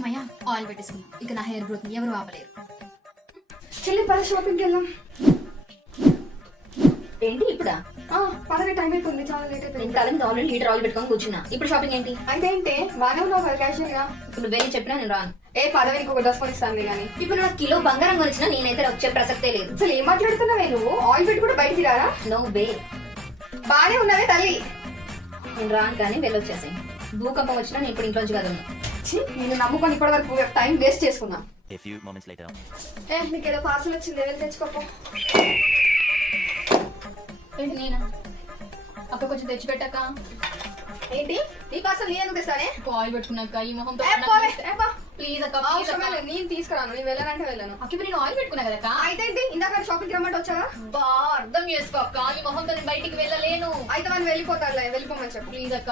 అమ్మయ్య ఆయిల్ పెట్టేసుకున్నా. ఇక నా హెయిర్ గ్రోత్ ఎవరు ఆపలేరు. చెల్లి పద షాపింగ్కి వెళ్దాం. ఏంటి ఇప్పుడా? పదవి టైం అయిపోయింది, చాలా లేట్ అయిపోయింది. నేను తల మీద ఆల్రెడీ లీటర్ ఆయిల్ పెట్టుకొని కూర్చున్నా. ఇప్పుడు షాపింగ్ ఏంటి? అయితే ఏంటి బాగానే ఉన్నావు కదా క్యాషియర్ గా. ఇప్పుడు నువ్వేం చెప్పినా నేను రాను. పదవి ఇంకొక డ్రెస్ కొనిస్తాను కానీ. ఇప్పుడు నాకు కిలో బంగారం కొనిచ్చినా నేనైతే వచ్చే ప్రసక్తే లేదు. అసలు ఏం మాట్లాడుతున్నావే నువ్వు? ఆయిల్ పెట్టి కూడా బయటికి రారా? No way. బాగానే ఉన్నావే తల్లి. నేను రాను కానీ వెళ్ళొచ్చేసాయి. భూకంపం వచ్చినా నేను ఇప్పుడు ఇంట్లోంచి కదా ఉన్నా. నేను నమ్ముకొని ఇప్పటి వరకు టైం వేస్ట్ చేసుకున్నా. A few moments later. నీకేదో పార్సల్ వచ్చింది, వెళ్ళి తెచ్చుకోపో. ఏంటి నేనా? అక్క కొంచెం తెచ్చిపెట్టాక. ఏంటి నీ పార్సల్ నేను తెస్తానే? ఆయిల్ పెట్టుకున్నాక ఈ మొహం ప్లీజ్ అక్క. అవసరం లేదు, నేను తీసుకురాను. నేను వెళ్ళానంటే వెళ్ళాను. అక్క ఇప్పుడు నేను ఆయిల్ పెట్టుకున్నా కదా. అయితే ఏంటి ఇందాక షాపింగ్ రమ్మంటే వచ్చావా? బా అర్థం చేసుకో అక్క, ఈ మొహంతో నేను బయటికి వెళ్ళలేను. అయితే మనం వెళ్ళిపోతారులే, వెళ్ళిపోమని చెప్పు. ప్లీజ్ అక్క